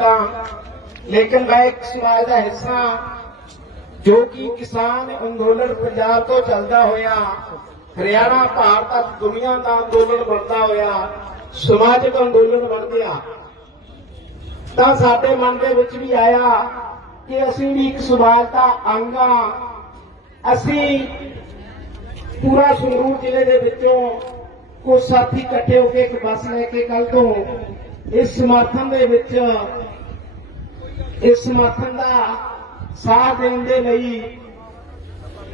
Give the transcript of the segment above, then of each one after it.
ਤਾਂ ਲੇਕਿਨ ਮੈਂ ਇੱਕ ਸਮਾਜ ਦਾ ਹਿੱਸਾ ਜੋ ਕਿ ਕਿਸਾਨ ਅੰਦੋਲਨ ਪੰਜਾਬ ਤੋਂ ਚੱਲਦਾ ਹੋਇਆ, ਹਰਿਆਣਾ, ਭਾਰਤ ਤੱਕ ਦੁਨੀਆ ਦਾ ਅੰਦੋਲਨ ਬਣਦਾ ਹੋਇਆ, ਸਮਾਜਿਕ ਅੰਦੋਲਨ ਬਣ ਤਾਂ ਸਾਡੇ ਮਨ ਦੇ ਵਿੱਚ ਵੀ ਆਇਆ ਕਿ ਅਸੀਂ ਵੀ ਇੱਕ ਸਮਾਜ ਦਾ ਅੰਗ ਹਾਂ। ਅਸੀਂ ਪੂਰਾ ਸੰਗਰੂਰ ਜ਼ਿਲ੍ਹੇ ਦੇ ਵਿੱਚੋਂ ਕੁਝ ਸਾਥੀ ਇਕੱਠੇ ਹੋ ਕੇ ਇੱਕ ਬੱਸ ਲੈ ਕੇ ਕੱਲ ਤੋਂ ਇਸ ਸਮਰਥਨ ਦੇ ਵਿੱਚ, ਇਸ ਸਮਰਥਨ ਦਾ ਸਾਥ ਦੇਣ ਦੇ ਲਈ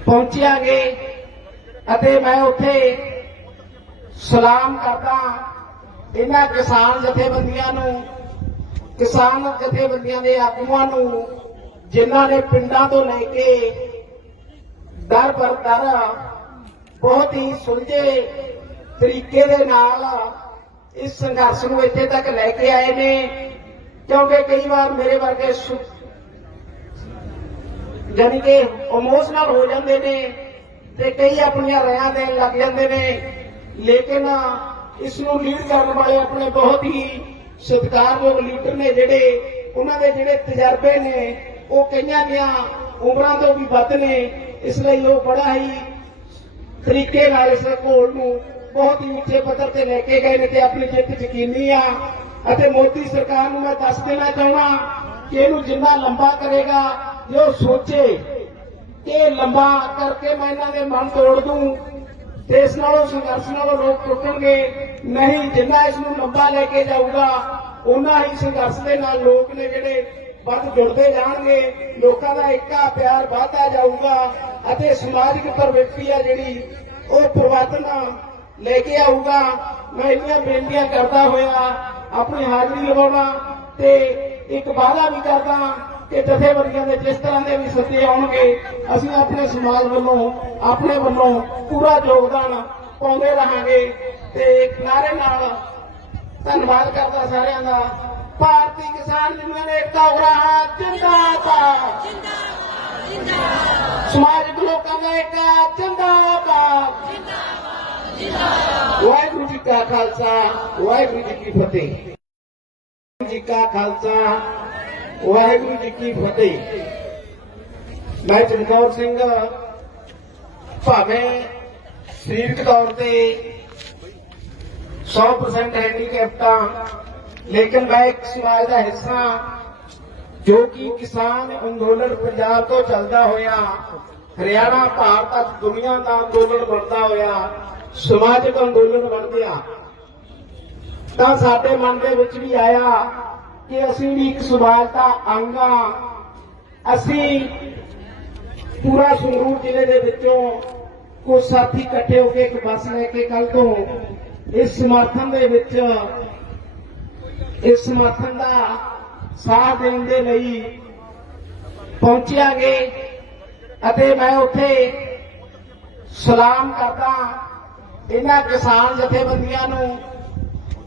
ਪਹੁੰਚਿਆਗੇ ਅਤੇ ਮੈਂ ਉੱਥੇ ਸਲਾਮ ਕਰਦਾ ਇਹਨਾਂ ਕਿਸਾਨ ਜਥੇਬੰਦੀਆਂ ਨੂੰ, ਕਿਸਾਨ ਜਥੇਬੰਦੀਆਂ ਦੇ ਆਗੂਆਂ ਨੂੰ, ਜਿਨ੍ਹਾਂ ਨੇ ਪਿੰਡਾਂ ਤੋਂ ਲੈ ਕੇ ਦਰ ਬਰ ਦਰ ਬਹੁਤ ਹੀ ਸੁਲਝੇ ਤਰੀਕੇ ਦੇ ਨਾਲ ਇਸ ਸੰਘਰਸ਼ ਨੂੰ ਇੱਥੇ ਤੱਕ ਲੈ ਕੇ ਆਏ ਨੇ, ਕਿਉਂਕਿ ਕਈ ਵਾਰ ਮੇਰੇ ਵਰਗੇ ਸੁ- ਕਿ ਇਮੋਸ਼ਨਲ ਹੋ ਜਾਂਦੇ ਨੇ ਤੇ ਕਈ ਆਪਣੀਆਂ ਰਾਇਆਂ ਦੇਣ ਲੱਗ ਜਾਂਦੇ ਨੇ, ਲੇਕਿਨ ਇਸ ਨੂੰ ਲੀਡ ਕਰਨ ਵਾਲੇ ਆਪਣੇ ਬਹੁਤ ਹੀ ਸਤਿਕਾਰਯੋਗ ਲੀਡਰ ਨੇ ਜਿਹੜੇ, ਉਹਨਾਂ ਦੇ ਜਿਹੜੇ ਤਜਰਬੇ ਨੇ, ਉਹ ਕਈਆਂ ਦੀਆਂ ਉਮਰਾਂ ਤੋਂ ਵੀ ਵੱਧ ਨੇ, ਇਸ ਲਈ ਉਹ ਬੜਾ ਹੀ ਤਰੀਕੇ ਨਾਲ ਇਸ ਘੋਲ ਨੂੰ ਬਹੁਤ ਹੀ ਉੱਚੇ ਪੱਧਰ ਤੇ ਲੈ ਕੇ ਗਏ ਨੇ ਤੇ ਆਪਣੀ ਜਿੱਤ ਯਕੀਨੀ ਆ। ਅਤੇ ਮੋਦੀ ਸਰਕਾਰ ਨੂੰ ਮੈਂ ਦੱਸ ਦੇਣਾ ਚਾਹੁੰਦਾ ਕਿ ਇਹਨੂੰ ਜਿੰਨਾ ਲੰਬਾ ਕਰੇਗਾ, ਜੋ ਸੋਚੇ ਕਿ ਲੰਬਾ ਕਰਕੇ ਮੈਂ ਇਹਨਾਂ ਦੇ ਮਨ ਤੋੜ ਦੂੰ, ਤੇ ਇਸ ਨਾਲੋਂ ਸੰਘਰਸ਼ ਨਾਲੋਂ ਲੋਕ ਟੁੱਟਣਗੇ। ਨਹੀਂ, ਜਿੰਨਾ ਇਸ ਨੂੰ ਲੰਬਾ ਲੈ ਕੇ ਜਾਊਗਾ ਉਹਨਾਂ ਹੀ ਸੰਘਰਸ਼ ਦੇ ਨਾਲ ਲੋਕ ਨੇ ਜਿਹੜੇ ਵੱਧ ਜੁੜਦੇ ਜਾਣਗੇ। ਲੋਕਾਂ ਦਾ ਇੱਕਾ ਪਿਆਰ ਵਧਦਾ ਜਾਊਗਾ। ਅਤੇ ਸਮਾਜਿਕ ਪ੍ਰਵਿਰਤੀ ਆ ਜਿਹੜੀ, ਉਹ ਪਰਿਵਰਤਨ ਲੈ ਕੇ ਆਊਗਾ। ਮੈਂ ਇੰਨੀਆਂ ਬੇਨਤੀਆਂ ਕਰਦਾ ਹੋਇਆ ਆਪਣੀ ਹਾਜ਼ਰੀ ਲਵਾਉਣਾ ਤੇ ਇੱਕ ਵਾਅਦਾ ਵੀ ਕਰਦਾ ਕਿ ਜਥੇਬੰਦੀਆਂ ਦੇ ਜਿਸ ਤਰ੍ਹਾਂ ਦੇ ਵੀ ਸੱਦੇ ਆਉਣਗੇ ਅਸੀਂ ਆਪਣੇ ਸਮਾਜ ਵੱਲੋਂ ਆਪਣੇ ਵੱਲੋਂ ਪੂਰਾ ਯੋਗਦਾਨ ਪਾਉਂਦੇ ਰਹਾਂਗੇ ਤੇ ਨਾਰੇ ਨਾਲ ਧੰਨਵਾਦ ਕਰਦਾ ਸਾਰਿਆਂ ਦਾ। ਭਾਰਤੀ ਕਿਸਾਨ ਯੂਨੀਅਨ ਏਕਤਾ ਉਰਾਹਾ ਜਿੰਦਾਬਾਦ। ਸਮਾਜਿਕ ਲੋਕਾਂ ਦਾ ਏਕਾ ਜਿੰਦਾਬਾਦ। ਵਾਹਿਗੁਰੂ ਜੀ ਕਾ ਖਾਲਸਾ, ਵਾਹਿਗੁਰੂ ਜੀ ਕੀ ਫਤਿਹ। ਵਾਹਿਗੁਰੂ ਜੀ ਕਾ ਖਾਲਸਾ, ਵਾਹਿਗੁਰੂ ਜੀ ਕੀ ਫਤਿਹ। ਮੈਂ ਚਮਕੌਰ ਸਿੰਘ, ਭਾਵੇਂ ਸਰੀਰਕ ਤੌਰ ਤੇ 100% ਹੈਂਡੀਕੈਪਟ ਹਾਂ, ਲੇਕਿਨ ਮੈਂ ਇੱਕ ਸਮਾਜ ਦਾ ਹਿੱਸਾ ਜੋ ਕਿ ਕਿਸਾਨ ਅੰਦੋਲਨ ਪੰਜਾਬ ਤੋਂ ਚੱਲਦਾ ਹੋਇਆ ਹਰਿਆਣਾ, ਭਾਰਤ ਤੱਕ ਦੁਨੀਆ ਦਾ ਅੰਦੋਲਨ ਬਣਦਾ ਹੋਇਆ, ਸਮਾਜਿਕ ਅੰਦੋਲਨ ਬਣ ਗਿਆ। ਤਾਂ ਸਾਡੇ ਮਨ ਦੇ ਵਿੱਚ ਵੀ ਆਇਆ ਕਿ ਅਸੀਂ ਵੀ ਇੱਕ ਸਮਾਜ ਦਾ ਅੰਗ ਹਾਂ। ਅਸੀਂ ਪੂਰਾ ਸੰਗਰੂਰ ਜ਼ਿਲ੍ਹੇ ਦੇ ਵਿੱਚੋਂ ਕੁਝ ਸਾਥੀ ਇਕੱਠੇ ਹੋ ਕੇ ਇੱਕ ਬੱਸ ਲੈ ਕੇ ਕੱਲ ਤੋਂ ਇਸ ਸਮਰਥਨ ਦੇ ਵਿੱਚ, ਇਸ ਸਮਰਥਨ ਦਾ ਸਾਥ ਦੇਣ ਦੇ ਲਈ ਪਹੁੰਚਿਆਗੇ ਅਤੇ ਮੈਂ ਉੱਥੇ ਸਲਾਮ ਕਰਦਾ ਇਹਨਾਂ ਕਿਸਾਨ ਜਥੇਬੰਦੀਆਂ ਨੂੰ,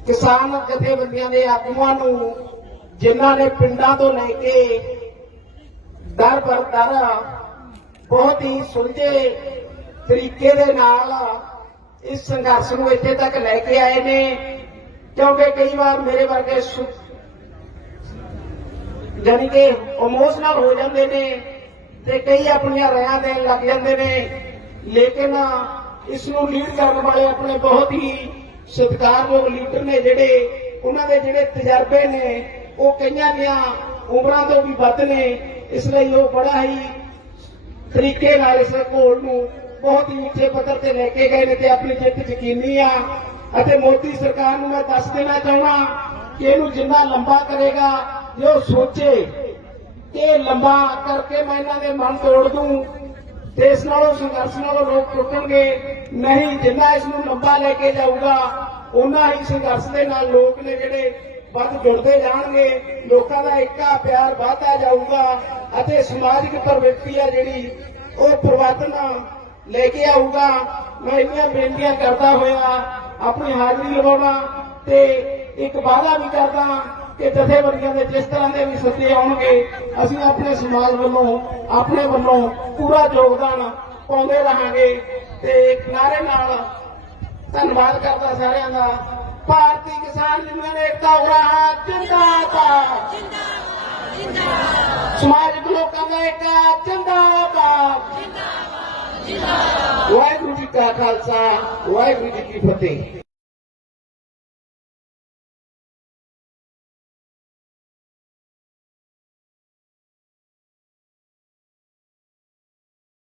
ਕਿਸਾਨ ਜਥੇਬੰਦੀਆਂ ਦੇ ਆਗੂਆਂ ਨੂੰ, ਜਿਨ੍ਹਾਂ ਨੇ ਪਿੰਡਾਂ ਤੋਂ ਲੈ ਕੇ ਦਰ ਬਰ ਦਰ ਬਹੁਤ ਹੀ ਸੁਲਝੇ ਤਰੀਕੇ ਦੇ ਨਾਲ ਇਸ ਸੰਘਰਸ਼ ਨੂੰ ਇੱਥੇ ਤੱਕ ਲੈ ਕੇ ਆਏ ਨੇ, ਕਿਉਂਕਿ ਕਈ ਵਾਰ ਮੇਰੇ ਵਰਗੇ ਸੁ- ਜਾਣੀ ਕਿ ਇਮੋਸ਼ਨਲ ਹੋ ਜਾਂਦੇ ਨੇ। ਤੇ ਕਈ ਆਪਣੀਆਂ ਰਾਇਆਂ ਦੇਣ ਲੱਗ ਜਾਂਦੇ ਨੇ। ਲੇਕਿਨ ਇਸ ਨੂੰ ਲੀਡ ਕਰਨ ਵਾਲੇ ਆਪਣੇ ਬਹੁਤ ਹੀ ਸਤਿਕਾਰਯੋਗ ਲੀਡਰ ਨੇ ਜਿਹੜੇ, ਉਹਨਾਂ ਦੇ ਜਿਹੜੇ ਤਜਰਬੇ ਨੇ, ਉਹ ਕਈਆਂ ਦੀਆਂ ਉਮਰਾਂ ਤੋਂ ਵੀ ਵੱਧ ਨੇ। ਇਸ ਲਈ ਉਹ ਬੜਾ ਹੀ ਤਰੀਕੇ ਨਾਲ ਇਸ ਘੋਲ ਨੂੰ ਬਹੁਤ ਹੀ ਉੱਚੇ ਪੱਧਰ ਤੇ ਲੈ ਕੇ ਗਏ ਨੇ ਤੇ ਆਪਣੀ ਜਿੱਤ ਯਕੀਨੀ ਆ। ਅਤੇ ਮੋਦੀ ਸਰਕਾਰ ਨੂੰ ਮੈਂ ਦੱਸ ਦੇਣਾ ਚਾਹੁੰਦਾ ਕਿ ਇਹਨੂੰ ਜਿੰਨਾ ਲੰਬਾ ਕਰੇਗਾ, ਜੋ ਸੋਚੇ ਕਿ ਲੰਬਾ ਕਰਕੇ ਮੈਂ ਇਹਨਾਂ ਦੇ ਮਨ ਤੋੜ ਦੂੰ। ਤੇ ਨਾਲੋਂ, ਸੰਘਰਸ਼ ਨਾਲੋਂ ਲੋਕ ਟੁੱਟਣਗੇ। ਨਹੀਂ, ਜਿੰਨਾ ਇਸ ਨੂੰ ਲੰਬਾ ਲੈ ਕੇ ਜਾਊਗਾ ਉਹਨਾਂ ਹੀ ਸੰਘਰਸ਼ ਦੇ ਨਾਲ ਲੋਕ ਨੇ ਜਿਹੜੇ ਵੱਧ ਜੁੜਦੇ ਜਾਣਗੇ। ਲੋਕਾਂ ਦਾ ਇੱਕਾ ਪਿਆਰ ਵਧਦਾ ਜਾਊਗਾ ਅਤੇ ਸਮਾਜਿਕ ਪ੍ਰਵਿਰਤੀ ਆ ਜਿਹੜੀ, ਉਹ ਪਰਿਵਰਤਨ ਲੈ ਕੇ ਆਊਗਾ। ਮੈਂ ਇੰਨੀਆਂ ਬੇਨਤੀਆਂ ਕਰਦਾ ਹੋਇਆ, ਆਪਣੀ ਹਾਜ਼ਰੀ ਲਵਾਉਣਾ ਤੇ ਇੱਕ ਵਾਅਦਾ ਵੀ ਕਰਦਾ ਤੇ ਜਥੇਬੰਦੀਆਂ ਦੇ ਜਿਸ ਤਰ੍ਹਾਂ ਦੇ ਵੀ ਸੱਦੇ ਆਉਣਗੇ ਅਸੀਂ ਆਪਣੇ ਸਮਾਜ ਵੱਲੋਂ ਆਪਣੇ ਵੱਲੋਂ ਪੂਰਾ ਯੋਗਦਾਨ ਪਾਉਂਦੇ ਰਹਾਂਗੇ ਤੇ ਨਾਰੇ ਨਾਲ ਧੰਨਵਾਦ ਕਰਦਾ ਸਾਰਿਆਂ ਦਾ। ਭਾਰਤੀ ਕਿਸਾਨ ਯੂਨੀਅਨ ਏਕਤਾ ਹੋ ਰਹਾ ਜਿੰਦਾਬਾਦ। ਜਿੰਦਾਬਾਦ। ਸਮਾਜ ਲੋਕਾਂ ਦਾ ਏਕਾ ਜਿੰਦਾਬਾਦ। ਜਿੰਦਾਬਾਦ। ਵਾਹਿਗੁਰੂ ਜੀ ਕਾ ਖਾਲਸਾ ਵਾਹਿਗੁਰੂ ਜੀ ਕੀ ਫਤਿਹ।